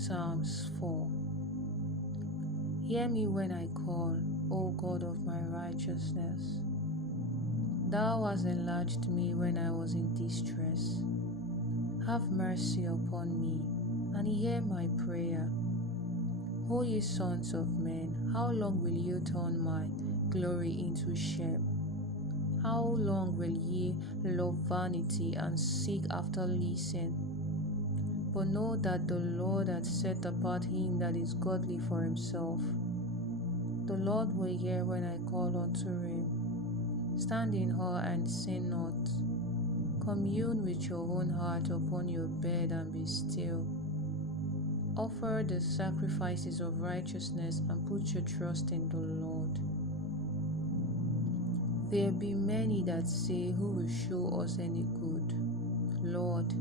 Psalms 4. Hear me when I call, O God of my righteousness. Thou hast enlarged me when I was in distress. Have mercy upon me, and hear my prayer. O ye sons of men, how long will you turn my glory into shame? How long will ye love vanity and seek after leasing? But know that the Lord hath set apart him that is godly for himself. The Lord will hear when I call unto him. Stand in awe and sin not. Commune with your own heart upon your bed and be still. Offer the sacrifices of righteousness and put your trust in the Lord. There be many that say, who will show us any good? Lord,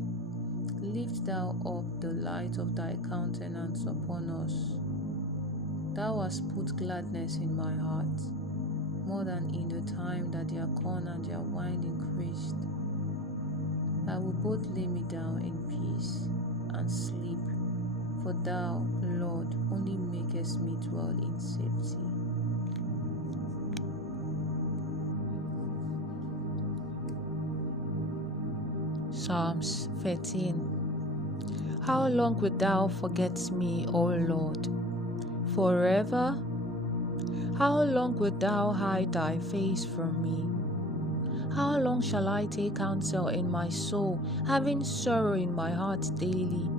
lift thou up the light of thy countenance upon us. Thou hast put gladness in my heart, more than in the time that their corn and their wine increased. I will both lay me down in peace and sleep, for thou, Lord, only makest me dwell in safety. Psalms 13. How long wilt thou forget me, O Lord? Forever? How long wilt thou hide thy face from me? How long shall I take counsel in my soul, having sorrow in my heart daily?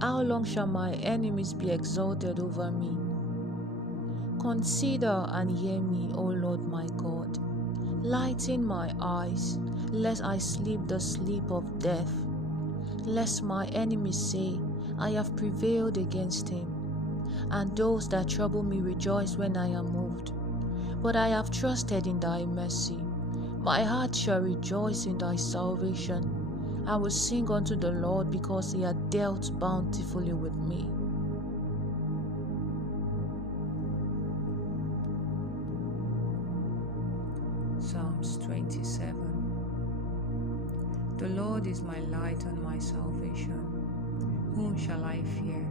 How long shall my enemies be exalted over me? Consider and hear me, O Lord my God. Lighten my eyes, lest I sleep the sleep of death. Lest my enemies say, I have prevailed against him. And those that trouble me rejoice when I am moved. But I have trusted in thy mercy. My heart shall rejoice in thy salvation. I will sing unto the Lord because he hath dealt bountifully with me. Psalms 27. The Lord is my light and my salvation. Whom shall I fear?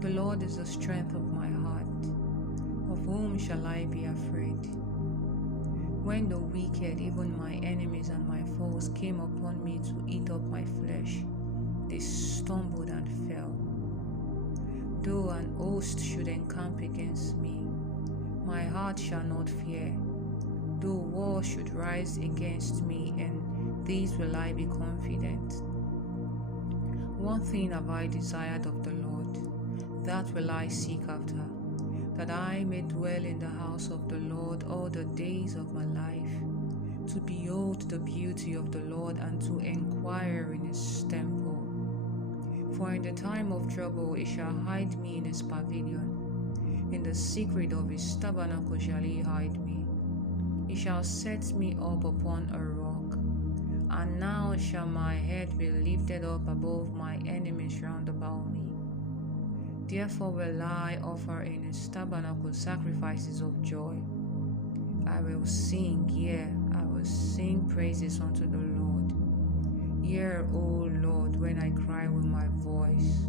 The Lord is the strength of my heart. Of whom shall I be afraid? When the wicked, even my enemies and my foes, came upon me to eat up my flesh, they stumbled and fell. Though an host should encamp against me, my heart shall not fear. Though war should rise against me, in these will I be confident. One thing have I desired of the Lord, that will I seek after, that I may dwell in the house of the Lord all the days of my life, to behold the beauty of the Lord and to inquire in his temple. For in the time of trouble he shall hide me in his pavilion. In the secret of his tabernacle shall he hide me. He shall set me up upon a rock. And now shall my head be lifted up above my enemies round about me. Therefore will I offer in his tabernacle sacrifices of joy. I will sing, yea, I will sing praises unto the Lord. Hear, O Lord, when I cry with my voice.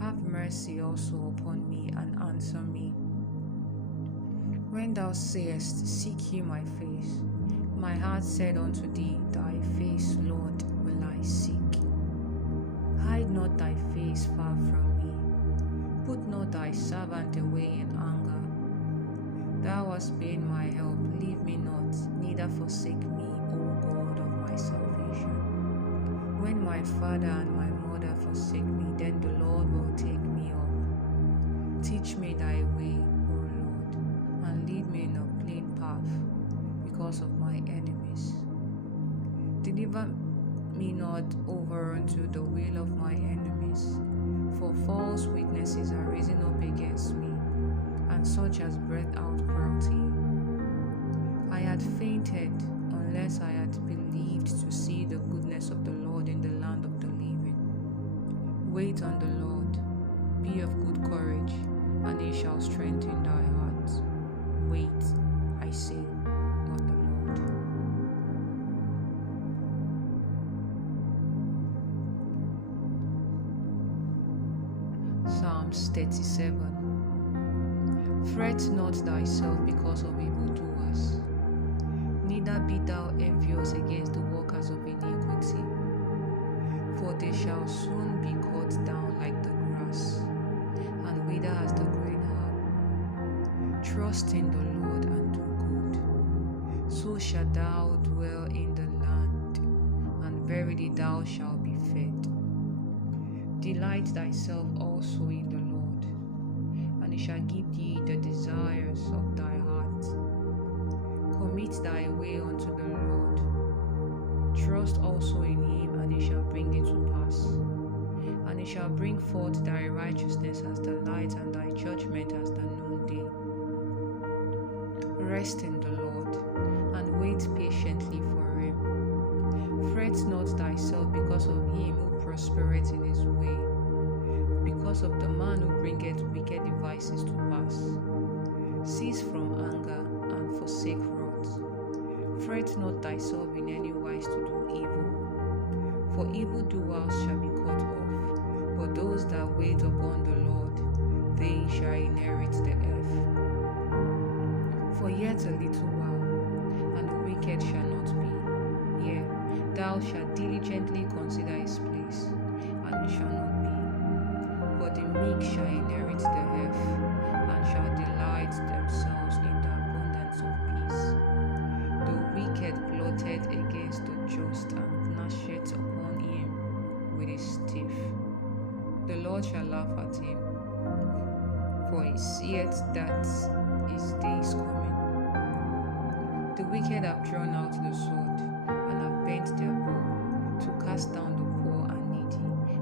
Have mercy also upon me and answer me. When thou sayest, seek ye my face, my heart said unto thee, thy face, Lord, will I seek. Hide not thy face far from me. Put not thy servant away in anger. Thou hast been my help, leave me not, neither forsake me, O God of my salvation. When my father and my mother forsake me, then the Lord will take me up. Teach me thy way, O Lord, and lead me in a plain path, because of my enemies. Deliver me not over unto the will of my enemies, for false witnesses are risen up against me, and such as breath out cruelty. I had fainted unless I had believed to see the goodness of the Lord in the land of the living. Wait on the Lord, be of good courage, and he shall strengthen thy heart. Wait, I say, on the Lord. Psalms 37. Fret not thyself because of evildoers, neither be thou envious against the workers of iniquity, for they shall soon be cut down like the grass, and wither as the green herb. Trust in the Lord and do good, so shalt thou dwell in the land, and verily thou shalt be fed. Delight thyself also in the Lord, and he shall give thee the desires of thy heart. Commit thy way unto the Lord. Trust also in him, and he shall bring it to pass. And he shall bring forth thy righteousness as the light, and thy judgment as the noonday. Rest in the Lord, and wait patiently for him. Fret not thyself because of him who prospereth in his way, because of the man who bringeth wicked devices to pass. Cease from anger, and forsake wrath. Fret not thyself in any wise to do evil, for evildoers shall be cut off, but those that wait upon the Lord, they shall inherit the earth. For yet a little while, and the wicked shall not be. Yea, thou shalt diligently consider his place, and it shall not be. But the meek shall inherit the earth, and shall delight themselves in the abundance of peace. The wicked plotted against the just, and gnasheth upon him with his teeth. The Lord shall laugh at him, for he seeth that his day is coming. The wicked have drawn out the sword, and have bent their bow, to cast down the poor and needy,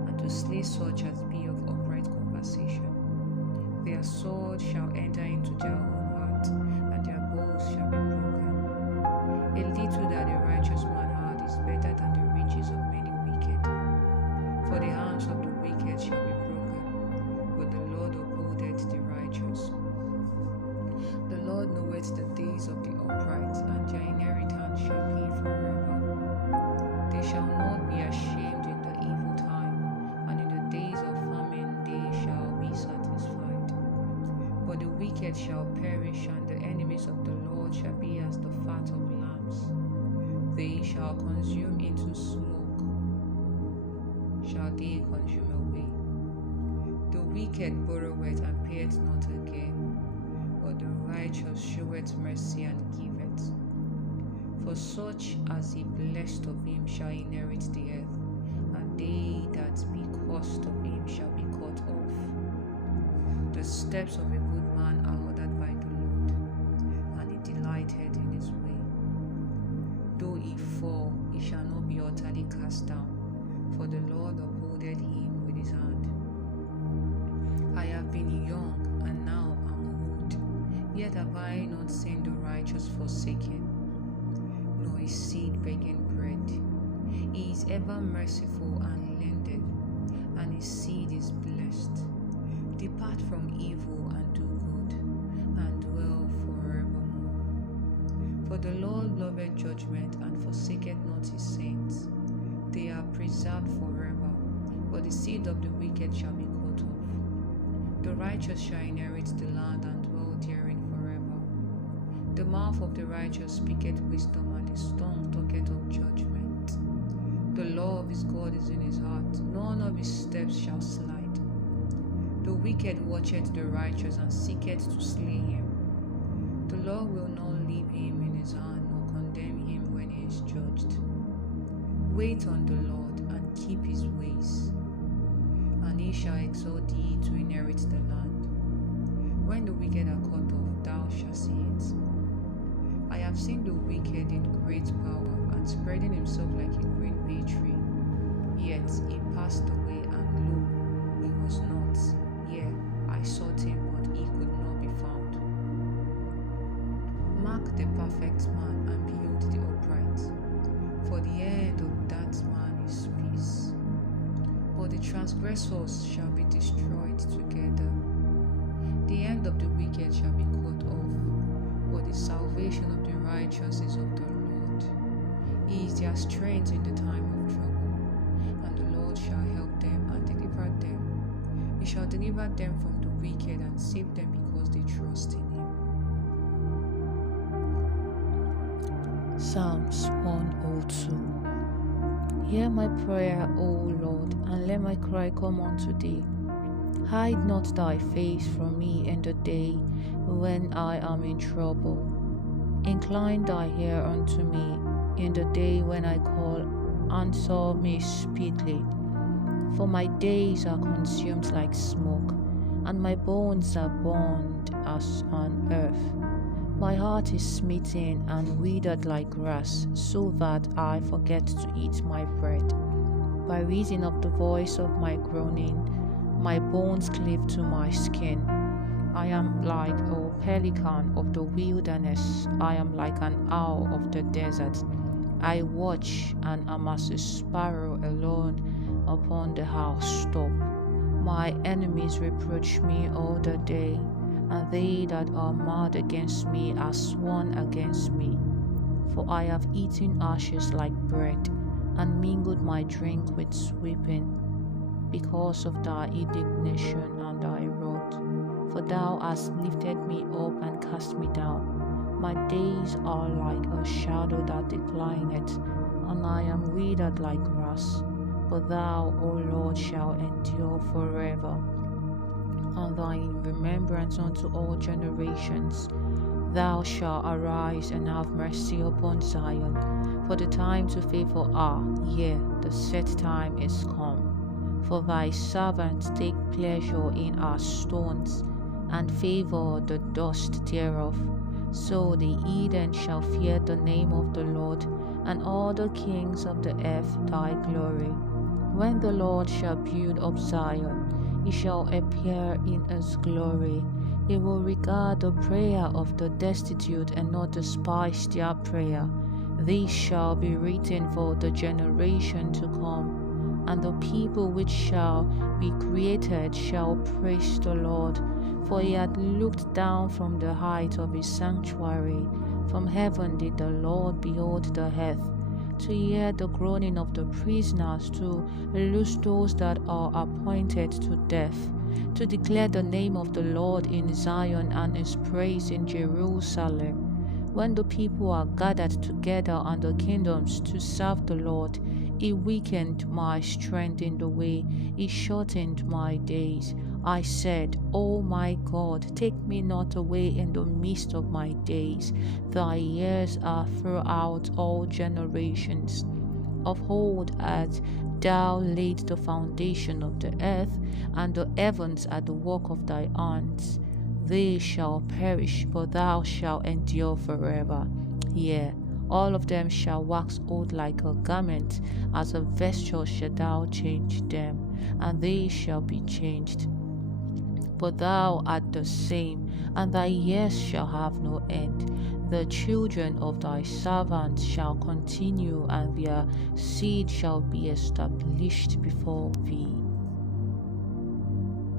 and to slay such as be of upright conversation. Their sword shall enter into their own heart, and their bows shall be broken. A little that a righteous man hath is better than the riches of many wicked. For the hands of the wicked shall be broken, but the Lord upholdeth the righteous. The Lord knoweth the days of the upright, and their inheritance shall be forever. They shall not be ashamed in the evil time, and in the days of famine they shall be satisfied. But the wicked shall perish, and the enemies of the Lord shall be as the fat of lambs. They shall consume into smoke, shall they consume away. The wicked borroweth and payeth not again, but the righteous showeth mercy and giveth. For such as he blessed of him shall inherit the earth, and they that be cursed of him shall be cut off. The steps of a good man are ordered by the Lord, and he delighteth in his way. Though he fall, he shall not be utterly cast down, for the Lord upholdeth him with his hand. I have been young, and now am old, yet have I not seen the righteous forsaken, nor his seed begging bread. He is ever merciful and lendeth, and his seed is blessed. Depart from evil and do good, and dwell forevermore. For the Lord loveth judgment, and forsaketh not his saints. They are preserved forever, but the seed of the wicked shall be cut off. The righteous shall inherit the land, and dwell therein forever. The mouth of the righteous speaketh wisdom, and his tongue talketh of judgment. The law of his God is in his heart, none of his steps shall slide. The wicked watcheth the righteous, and seeketh to slay him. The Lord will not leave him in his hand, nor condemn him when he is judged. Wait on the Lord, and keep his ways, and he shall exalt thee to inherit the land. When the wicked are cut off, thou shalt see it. I have seen the wicked in great power, and spreading himself like a green bay tree. Yet he passed away, and lo, he was not. Yea, I sought him, but he could not be found. Mark the perfect man, and behold the upright, for the end of that man is peace. But the transgressors shall be destroyed together. The end of the wicked shall be cut off, but the salvation of the righteous is of the Lord. He is their strength in the time of trouble, and the Lord shall help them and deliver them. He shall deliver them from the wicked and save them because they trust in him. Psalms 102. Hear my prayer, O Lord, and let my cry come unto thee. Hide not thy face from me in the day when I am in trouble. Incline thy ear unto me in the day when I call. Answer me speedily. For my days are consumed like smoke, and my bones are burned as on earth. My heart is smitten and withered like grass, so that I forget to eat my bread. By reason of the voice of my groaning, my bones cleave to my skin. I am like a pelican of the wilderness. I am like an owl of the desert. I watch and am as a sparrow alone upon the housetop. My enemies reproach me all the day, and they that are mad against me are sworn against me. For I have eaten ashes like bread, and mingled my drink with weeping, because of thy indignation and thy wrath. For thou hast lifted me up and cast me down. My days are like a shadow that declineth, and I am withered like grass. But thou, O Lord, shalt endure forever, and thy remembrance unto all generations. Thou shalt arise and have mercy upon Zion, for the time to favor the set time is come. For thy servants take pleasure in our stones, and favor the dust thereof. So the heathen shall fear the name of the Lord, and all the kings of the earth thy glory. When the Lord shall build up Zion, he shall appear in his glory. He will regard the prayer of the destitute and not despise their prayer. This shall be written for the generation to come, and the people which shall be created shall praise the Lord. For he had looked down from the height of his sanctuary. From heaven did the Lord behold the earth, to hear the groaning of the prisoners, to loose those that are appointed to death, to declare the name of the Lord in Zion and his praise in Jerusalem. When the people are gathered together and the kingdoms to serve the Lord, he weakened my strength in the way, he shortened my days. I said, O my God, take me not away in the midst of my days. Thy years are throughout all generations. Of old as thou laid the foundation of the earth, and the heavens are the work of thy hands. They shall perish, but thou shalt endure forever. Yea, all of them shall wax old like a garment, as a vesture shalt thou change them, and they shall be changed. But thou art the same, and thy years shall have no end. The children of thy servants shall continue, and their seed shall be established before thee.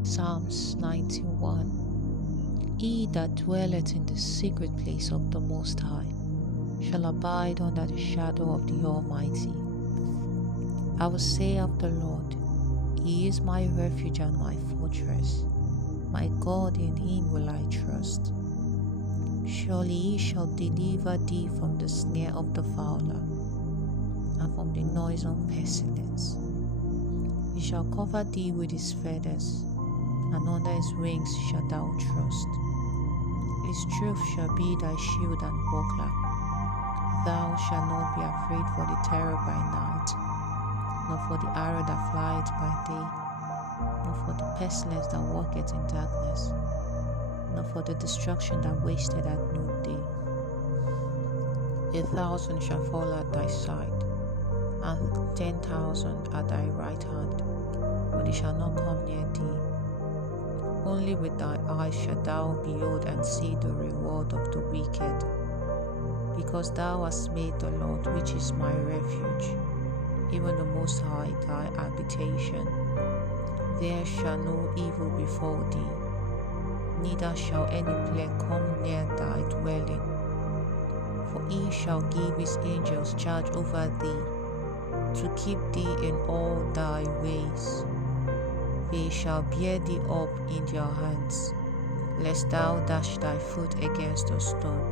Psalms 91. He that dwelleth in the secret place of the Most High shall abide under the shadow of the Almighty. I will say of the Lord, He is my refuge and my fortress. My God, in him will I trust. Surely he shall deliver thee from the snare of the fowler, and from the noisome pestilence. He shall cover thee with his feathers, and under his wings shalt thou trust. His truth shall be thy shield and buckler. Thou shalt not be afraid for the terror by night, nor for the arrow that flieth by day, nor for the pestilence that walketh in darkness, nor for the destruction that wasteth at noonday. 1,000 shall fall at thy side, and 10,000 at thy right hand, but it shall not come near thee. Only with thy eyes shalt thou behold and see the reward of the wicked. Because thou hast made the Lord, which is my refuge, even the Most High thy habitation. There shall no evil befall thee, neither shall any plague come near thy dwelling. For he shall give his angels charge over thee, to keep thee in all thy ways. They shall bear thee up in their hands, lest thou dash thy foot against a stone.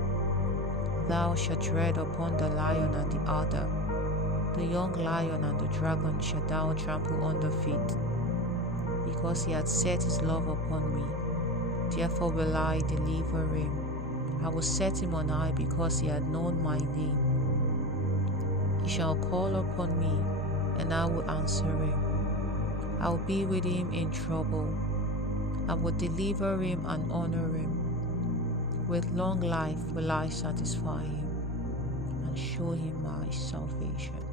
Thou shalt tread upon the lion and the adder, the young lion and the dragon shalt thou trample under feet. Because he hath set his love upon me, therefore will I deliver him. I will set him on high, because he hath known my name. He shall call upon me, and I will answer him. I will be with him in trouble. I will deliver him and honor him. With long life will I satisfy him and show him my salvation.